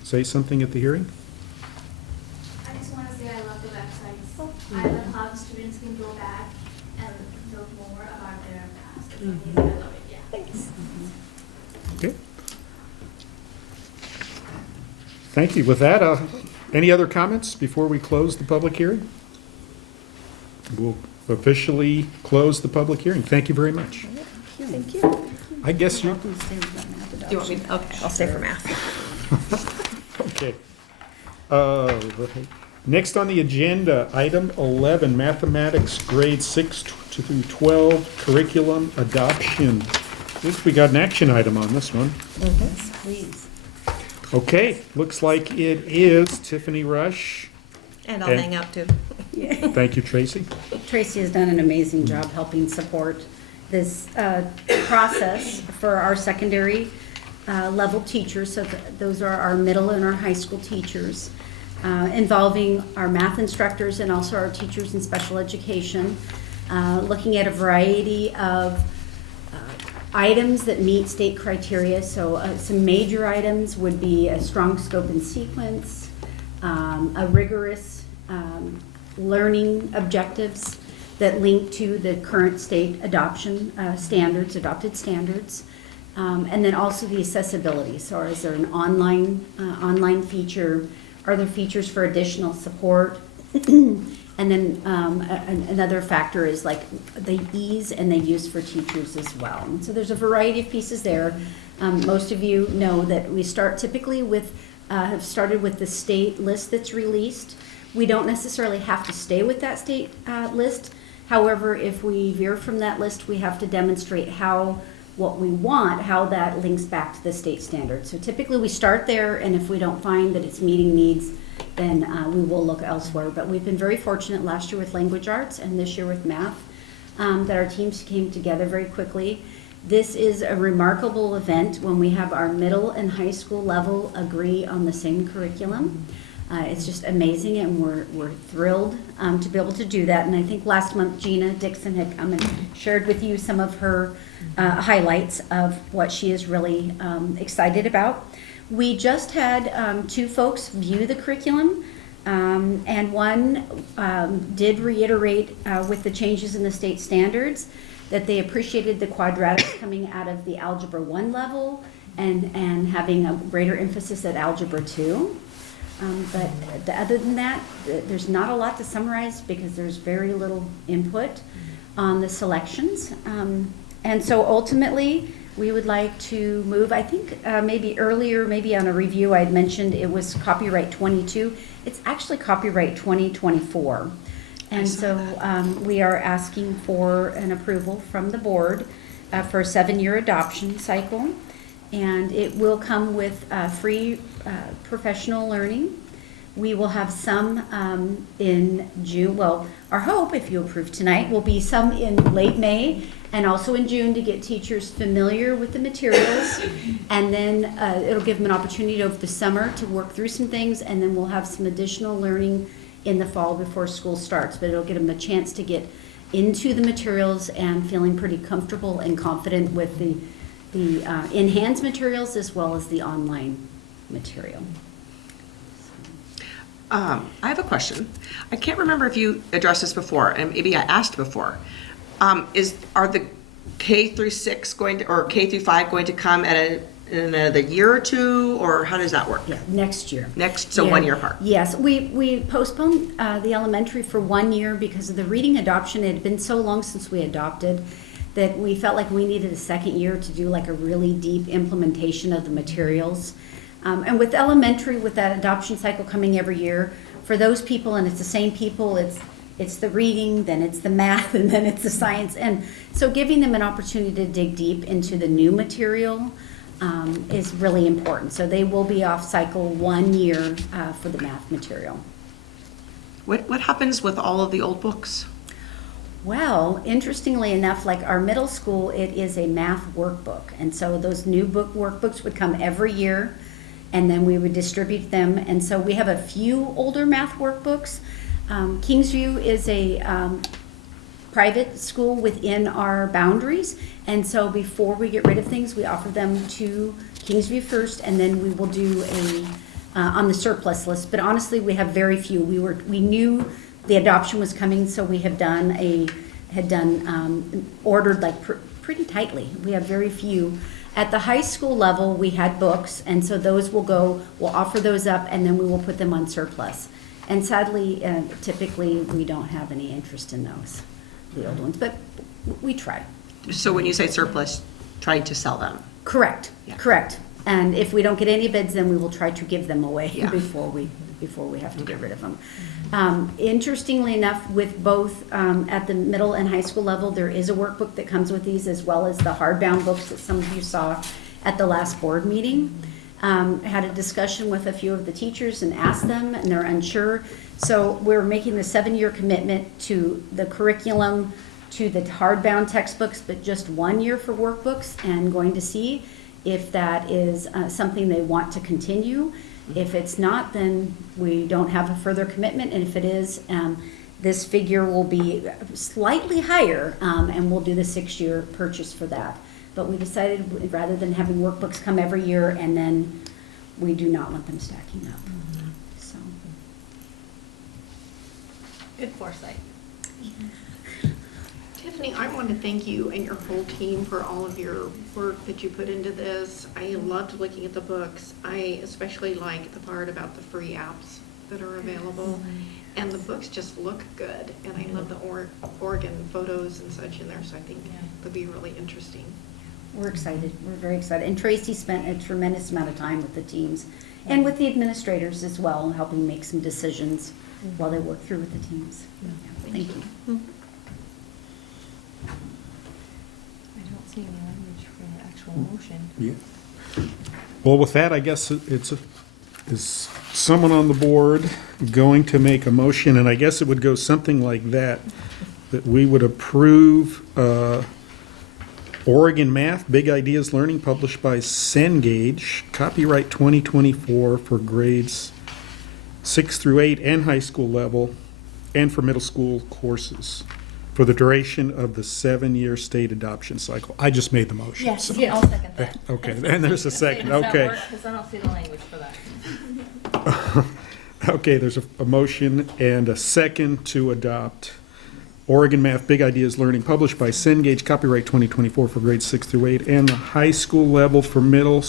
say something at the hearing? I just want to say I love the websites. I love how students can go back and look more about their past. It's amazing. I love it, yeah. Thanks. Okay. Thank you. With that, any other comments before we close the public hearing? We'll officially close the public hearing. Thank you very much. Thank you. I guess you, Do you want me, okay, I'll stay for math. okay. Next on the agenda, item 11, mathematics grade 6 through 12 curriculum adoption. We got an action item on this one. Please. Okay, looks like it is Tiffany Rush. And I'll And- hang out too. Thank you, Tracy. Tracy has done an amazing job helping support this process for our secondary level teachers, so those are our middle and our high school teachers, involving our math instructors and also our teachers in special education, looking at a variety of items that meet state criteria. So some major items would be a strong scope and sequence, a rigorous learning objectives that link to the current state adoption standards, adopted standards, and then also the accessibility. So is there an online feature? Are there features for additional support? And then another factor is like the ease and the use for teachers as well. And so there's a variety of pieces there. Most of you know that we start typically with, have started with the state list that's released. We don't necessarily have to stay with that state list. However, if we veer from that list, we have to demonstrate what we want, how that links back to the state standard. So typically we start there, and if we don't find that it's meeting needs, then we will look elsewhere. But we've been very fortunate last year with language arts and this year with math, that our teams came together very quickly. This is a remarkable event when we have our middle and high school level agree on the same curriculum. It's just amazing, and we're thrilled to be able to do that. And I think last month Gina Dixon had come and shared with you some of her highlights of what she is really excited about. We just had 2 folks view the curriculum, and one did reiterate with the changes in the state standards that they appreciated the quadratics coming out of the Algebra 1 level and having a greater emphasis at Algebra 2. But other than that, there's not a lot to summarize because there's very little input on the selections. And so ultimately, we would like to move, I think maybe earlier, maybe on a review, I'd mentioned it was copyright 22. It's actually copyright 2024. And so we are asking for an approval from the board for a 7-year adoption cycle. And it will come with free professional learning. We will have some in June. Well, our hope, if you approve tonight, will be some in late May and also in June to get teachers familiar with the materials. And then it'll give them an opportunity over the summer to work through some things, and then we'll have some additional learning in the fall before school starts. But it'll give them a chance to get into the materials and feeling pretty comfortable and confident with the in-hands materials as well as the online material. I have a question. I can't remember if you addressed this before, and maybe I asked before. Are the K through 6 going to, or K through 5 going to come in another year or two, or how does that work? Yeah, next year. So 1 year apart. Yes, we postponed the elementary for 1 year because of the reading adoption. It had been so long since we adopted that we felt like we needed a second year to do like a really deep implementation of the materials. And with elementary, with that adoption cycle coming every year, for those people, and it's the same people, it's the reading, then it's the math, and then it's the science. And so giving them an opportunity to dig deep into the new material is really important. So they will be off cycle 1 year for the math material. What happens with all of the old books? Well, interestingly enough, like our middle school, it is a math workbook. And so those new workbooks would come every year, and then we would distribute them. And so we have a few older math workbooks. Kingsview is a private school within our boundaries. And so before we get rid of things, we offer them to Kingsview first, and then we will do on the surplus list. But honestly, we have very few. We knew the adoption was coming, so we have ordered like pretty tightly. We have very few. At the high school level, we had books, and so those we'll offer those up, and then we will put them on surplus. And sadly, typically, we don't have any interest in those, the old ones, but we try. So when you say surplus, trying to sell them? Correct, Yeah. correct. And if we don't get any bids, then we will try to give them away Yeah. before we have to get rid of them. Interestingly enough, with both at the middle and high school level, there is a workbook that comes with these, as well as the hardbound books that some of you saw at the last board meeting. Had a discussion with a few of the teachers and asked them, and they're unsure. So we're making the 7-year commitment to the curriculum, to the hardbound textbooks, but just 1 year for workbooks, and going to see if that is something they want to continue. If it's not, then we don't have a further commitment, and if it is, this figure will be slightly higher, and we'll do the 6-year purchase for that. But we decided, rather than having workbooks come every year, and then we do not want them stacking up. So, Good foresight. Tiffany, I want to thank you and your whole team for all of your work that you put into this. I loved looking at the books. I especially like the part about the free apps that are available. And the books just look good. And I love the Oregon photos and such in there, so I think they'll be really interesting. we're excited. We're very excited. And Tracy spent a tremendous amount of time with the teams and with the administrators as well, helping make some decisions while they work through with the teams. Yeah, thank you. I don't see any language for the actual motion. Yeah. Well, with that, I guess is someone on the board going to make a motion? And I guess it would go something like that we would approve Oregon Math, Big Ideas Learning, published by Cengage, copyright 2024 for grades 6 through 8 and high school level, and for middle school courses, for the duration of the 7-year state adoption cycle. I just made the motion. Yes, so- yeah, I'll second that. Okay, and there's a second, okay. Because I don't see the language for that. Okay, there's a motion and a second to adopt Oregon Math Big Ideas Learning, published by Cengage, copyright 2024 for grades 6 through 8, and the high school level for middle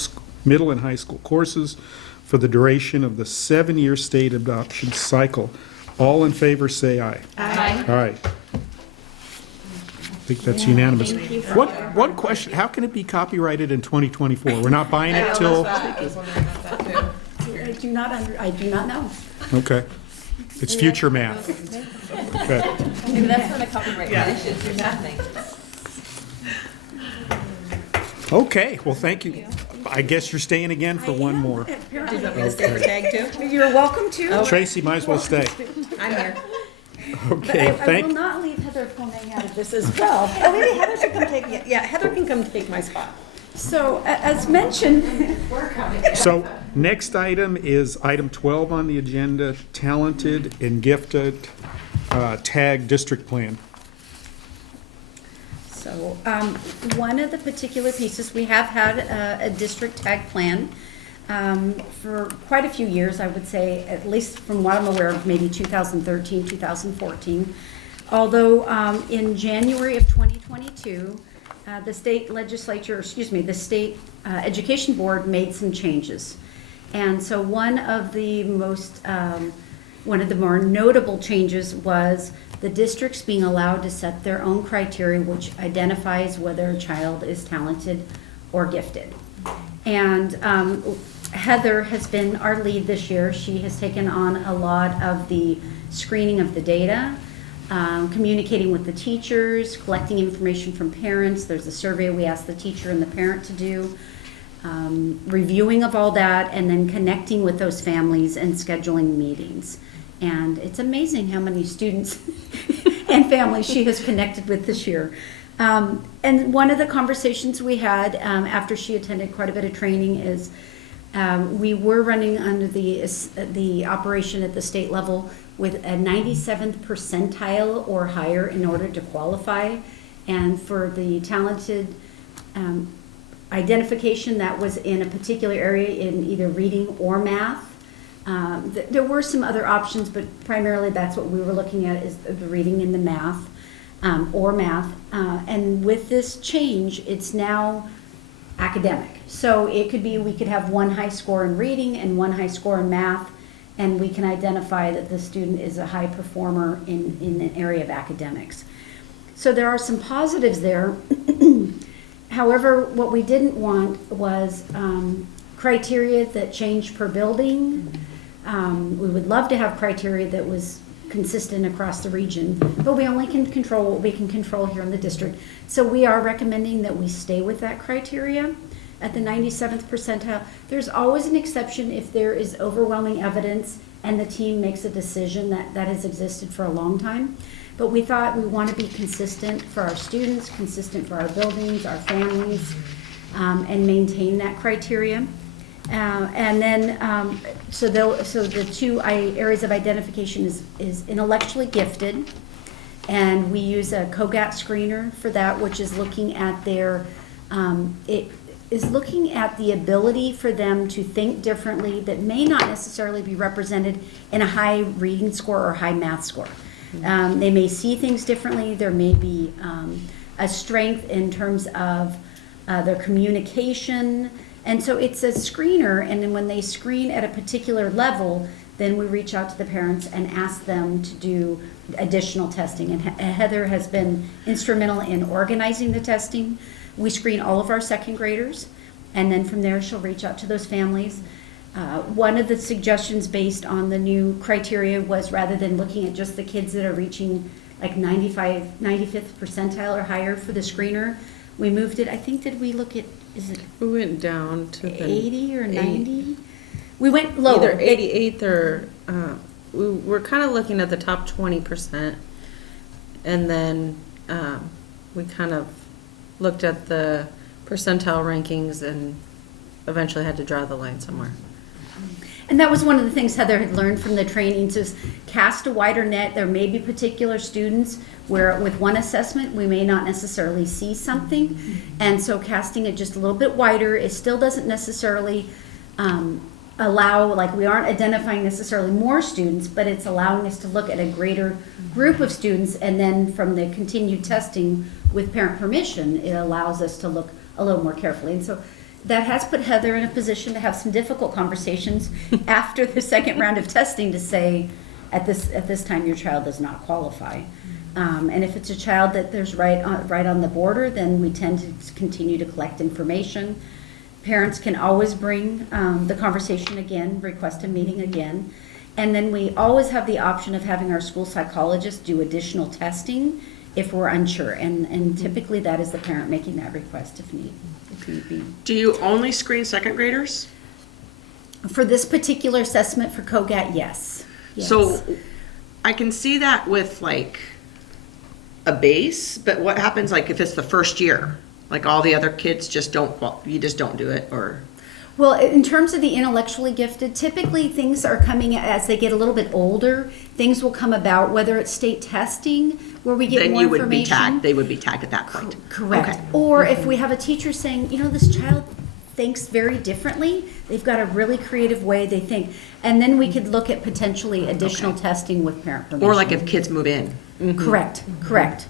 and high school courses for the duration of the 7-year state adoption cycle. All in favor, say aye. Aye. All right. I think that's unanimous. One question, how can it be copyrighted in 2024? We're not buying it till, I was wondering about that too. I do not know. okay. It's future math. Okay. Maybe that's when the copyright finishes or something. Okay, well, thank you. I guess you're staying again for one more. You're welcome to. Tracy, might as well stay. I'm here. Okay, I will thank, not leave Heather Fleming out of this as well. Oh, maybe Heather should come take, yeah, Heather can come take my spot. So, as mentioned, so next item is item 12 on the agenda, talented and gifted tag district plan. so, one of the particular pieces, we have had a district tag plan for quite a few years, I would say, at least from what I'm aware of, maybe 2013, 2014. Although in January of 2022, the state legislature, the state education board made some changes. And so one of the more notable changes was the districts being allowed to set their own criteria which identifies whether a child is talented or gifted. And Heather has been our lead this year. She has taken on a lot of the screening of the data, communicating with the teachers, collecting information from parents. There's a survey we asked the teacher and the parent to do, reviewing of all that, and then connecting with those families and scheduling meetings. And it's amazing how many students and families she has connected with this year. And one of the conversations we had after she attended quite a bit of training is we were running under the operation at the state level with a 97th percentile or higher in order to qualify. And for the talented identification, that was in a particular area in either reading or math. There were some other options, but primarily that's what we were looking at, is the reading and the math, or math. And with this change, it's now academic. So it could be, we could have one high score in reading and one high score in math, and we can identify that the student is a high performer in an area of academics. So there are some positives there. However, what we didn't want was criteria that changed per building. We would love to have criteria that was consistent across the region, but we only can control what we can control here in the district. So we are recommending that we stay with that criteria at the 97th percentile. There's always an exception if there is overwhelming evidence and the team makes a decision. That has existed for a long time. But we thought we want to be consistent for our students, consistent for our buildings, our families. and maintain that criteria. And then, so the two areas of identification is intellectually gifted, and we use a COGAT screener for that, which is looking at their, it is looking at the ability for them to think differently that may not necessarily be represented in a high reading score or high math score. They may see things differently. There may be a strength in terms of their communication. And so it's a screener, and then when they screen at a particular level, then we reach out to the parents and ask them to do additional testing. And Heather has been instrumental in organizing the testing. We screen all of our second graders, and then from there she'll reach out to those families. One of the suggestions based on the new criteria was, rather than looking at just the kids that are reaching like 95th percentile or higher for the screener, we moved it, I think, did we look at, is it We went down to the 80 or 90? We went lower. either 88th or we're kind of looking at the top 20%, and then we kind of looked at the percentile rankings and eventually had to draw the line somewhere. And that was one of the things Heather had learned from the trainings, is cast a wider net. There may be particular students where with one assessment we may not necessarily see something, and so casting it just a little bit wider, it still doesn't necessarily allow, like, we aren't identifying necessarily more students, but it's allowing us to look at a greater group of students, and then from the continued testing with parent permission, it allows us to look a little more carefully. And so that has put Heather in a position to have some difficult conversations after the second round of testing to say, at this time, your child does not qualify. And if it's a child that there's right on the border, then we tend to continue to collect information. Parents can always bring the conversation again, request a meeting again. And then we always have the option of having our school psychologist do additional testing if we're unsure. And typically that is the parent making that request if need be. Do you only screen second graders? For this particular assessment for COGAT, yes. So I can see that with like a base, but what happens like if it's the first year? Like all the other kids just don't, you just don't do it, or? Well, in terms of the intellectually gifted, typically things are coming as they get a little bit older. Things will come about, whether it's state testing where we get Then more you would information. be tagged, they would be tagged at that point. Correct. Okay. Or if we have a teacher saying, you know, this child thinks very differently, they've got a really creative way they think. And then we could look at potentially additional testing with parent permission. Or like if kids move in. Correct, correct.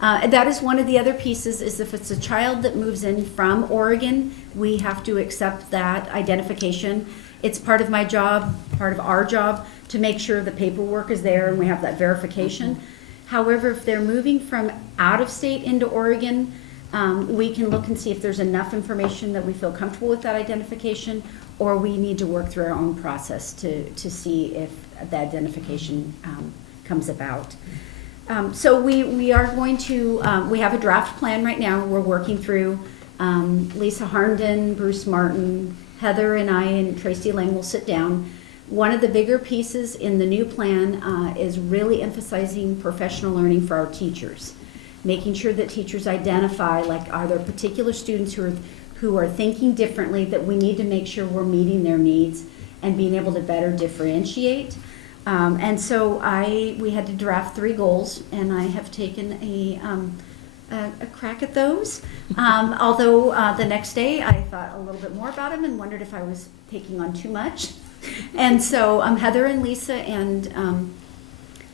That is one of the other pieces, is if it's a child that moves in from Oregon, we have to accept that identification. It's part of my job, part of our job, to make sure the paperwork is there and we have that verification. However, if they're moving from out of state into Oregon, we can look and see if there's enough information that we feel comfortable with that identification, or we need to work through our own process to see if the identification comes about. So we are going to, we have a draft plan right now we're working through. Lisa Harnden, Bruce Martin, Heather and I and Tracy Lang will sit down. One of the bigger pieces in the new plan is really emphasizing professional learning for our teachers. Making sure that teachers identify, like, are there particular students who are thinking differently that we need to make sure we're meeting their needs and being able to better differentiate. And so we had to draft 3 goals, and I have taken a crack at those. Although the next day I thought a little bit more about them and wondered if I was taking on too much. And so Heather and Lisa and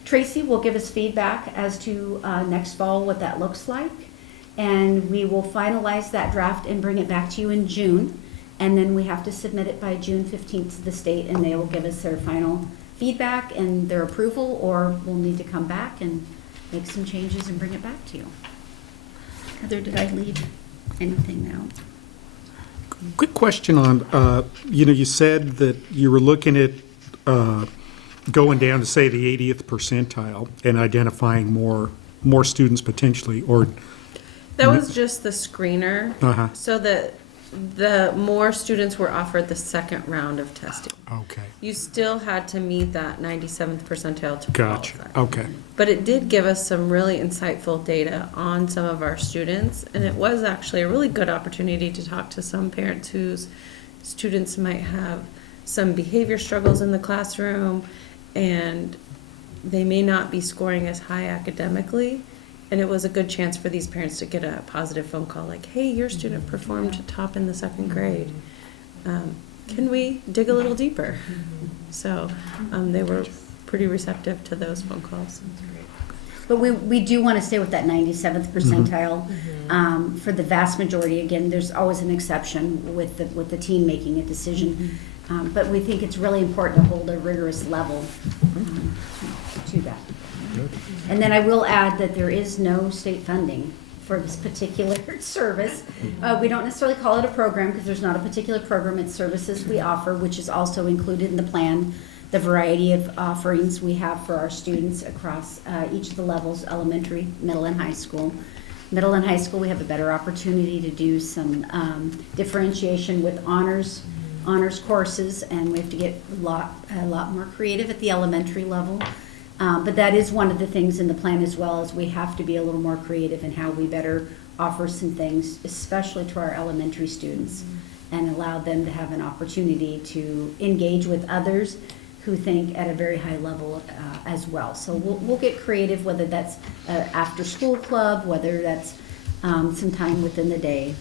Tracy will give us feedback as to next fall what that looks like. And we will finalize that draft and bring it back to you in June. And then we have to submit it by June 15th to the state, and they will give us their final feedback and their approval, or we'll need to come back and make some changes and bring it back to you. Heather, did I leave anything out? Quick question on, you said that you were looking at going down to, say, the 80th percentile and identifying more students potentially, or? That was just the screener. Uh-huh. So that the more students were offered the second round of testing. Okay, You still had to meet that 97th percentile to gotcha, qualify. okay. But it did give us some really insightful data on some of our students, and it was actually a really good opportunity to talk to some parents whose students might have some behavior struggles in the classroom, and they may not be scoring as high academically. And it was a good chance for these parents to get a positive phone call like, hey, your student performed top in the second grade. Can we dig a little deeper? So they were pretty receptive to those phone calls. But we do want to stay with that 97th percentile. For the vast majority, again, there's always an exception with the team making a decision. But we think it's really important to hold a rigorous level to that. And then I will add that there is no state funding for this particular service. We don't necessarily call it a program because there's not a particular program. It's services we offer, which is also included in the plan. The variety of offerings we have for our students across each of the levels, elementary, middle, and high school. Middle and high school, we have a better opportunity to do some differentiation with honors courses, and we have to get a lot more creative at the elementary level. But that is one of the things in the plan as well, is we have to be a little more creative in how we better offer some things, especially to our elementary students, and allow them to have an opportunity to engage with others who think at a very high level as well. So we'll get creative, whether that's after-school club, whether that's some time within the day.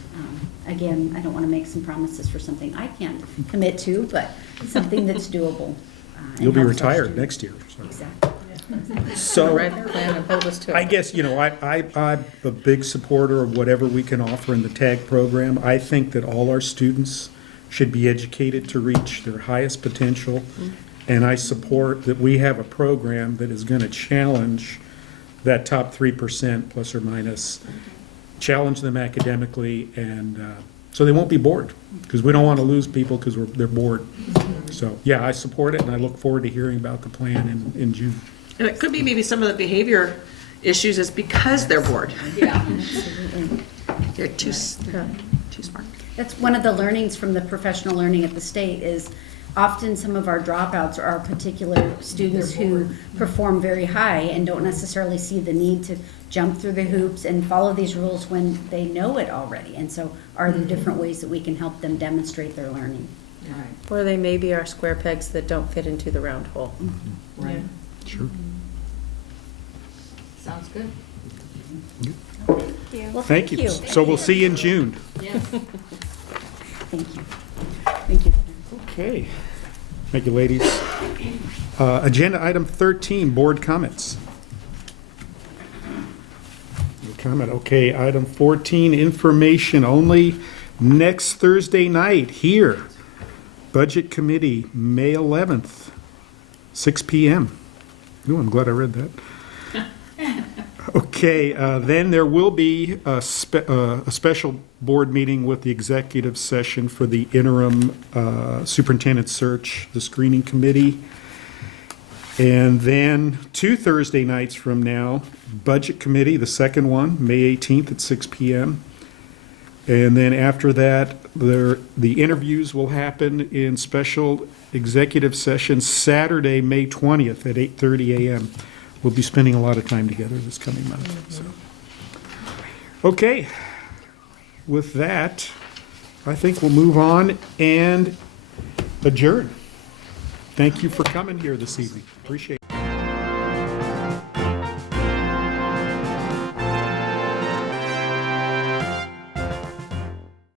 Again, I don't want to make some promises for something I can't commit to, but something that's doable. And You'll be helps our retired students. next year. So. Exactly. So, Write a plan and hold us to it. I guess, I'm a big supporter of whatever we can offer in the TAG program. I think that all our students should be educated to reach their highest potential. And I support that we have a program that is going to challenge that top 3% plus or minus, challenge them academically, and so they won't be bored, because we don't want to lose people because they're bored. So, yeah, I support it, and I look forward to hearing about the plan in June. And it could be maybe some of the behavior issues is because they're bored. Yeah. They're too smart. That's one of the learnings from the professional learning at the state is often some of our dropouts are particular students who perform very high and don't necessarily see the need to jump through the hoops and follow these rules when they know it already. And so are there different ways that we can help them demonstrate their learning? Right, Or they may be our square pegs that don't fit into the round hole. right. Sure. Sounds good. Well, Thank you. So we'll see you in June. Yes. Thank you. Thank you. Okay. Thank you, ladies. Agenda item 13, board comments. No comment. Okay, item 14, information only. Next Thursday night here, Budget Committee, May 11th, 6 p.m. Ooh, I'm glad I read that. Okay, then there will be a special board meeting with the executive session for the interim superintendent search, the screening committee. And then 2 Thursday nights from now, budget committee, the second one, May 18th at 6 p.m. And then after that, the interviews will happen in special executive session Saturday, May 20th at 8:30 a.m. We'll be spending a lot of time together this coming month. So. Okay, with that, I think we'll move on and adjourn. Thank you for coming here this evening. Appreciate it.